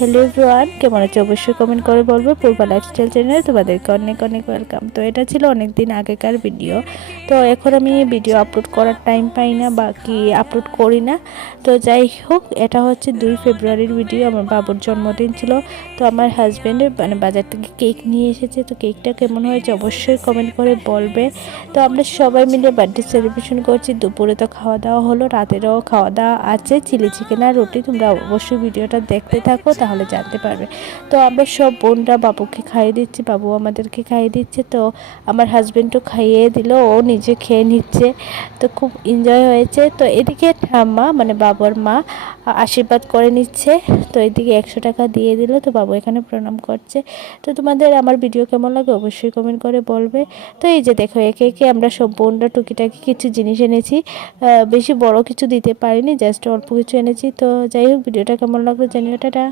Hello everyone, কেমন আছো অবশ্যই কমেন্ট করে বলবো। পূর্বা লাইফস্টাইল চ্যানেলে তোমাদেরকে অনেক অনেক ওয়েলকাম। তো এটা ছিল অনেক দিন আগেকার ভিডিও। তো এখন আমি ভিডিও আপলোড করার টাইম পাই না বা কি আপলোড করি না। তো যাই হোক, এটা হচ্ছে 2 ফেব্রুয়ারির ভিডিও। আমার বাবুর জন্মদিন ছিল। তো আমার হাজব্যান্ডের বাজার থেকে কেক নিয়ে এসেছে। তো কেকটা কেমন হয়েছে অবশ্যই কমেন্ট করে বলবে। তো আমরা সবাই মিলে বার্থডে সেলিব্রেশন করছি। দুপুরে তো খাওয়া দাওয়া হলো, রাতেরও খাওয়া দাওয়া আছে, চিলি চিকেন আর রুটি। তোমরা অবশ্যই ভিডিওটা দেখতে থাকো, তাহলে জানতে পারবে। তো আমরা সব বোনরা বাবুকে খাইয়ে দিচ্ছি, বাবু আমাদেরকে খাইয়ে দিচ্ছে। তো আমার হাজব্যান্ডও খাইয়ে দিল, ও নিজে খেয়ে নিচ্ছে। তো খুব এনজয় হয়েছে। তো এদিকে ঠাম্মা বাবুর মা আশীর্বাদ করে নিচ্ছে। তো এদিকে 100 টাকা দিয়ে দিল। তো বাবু এখানে প্রণাম করছে। তো তোমাদের আমার ভিডিও কেমন লাগে অবশ্যই কমেন্ট করে বলবে। তো এই যে দেখো, একে একে আমরা সব বোনরা টুকিটাকি কিছু জিনিস এনেছি। বেশি বড় কিছু দিতে পারিনি, জাস্ট অল্প কিছু এনেছি। তো যাই হোক, ভিডিওটা কেমন লাগলো জানিও। টাটা।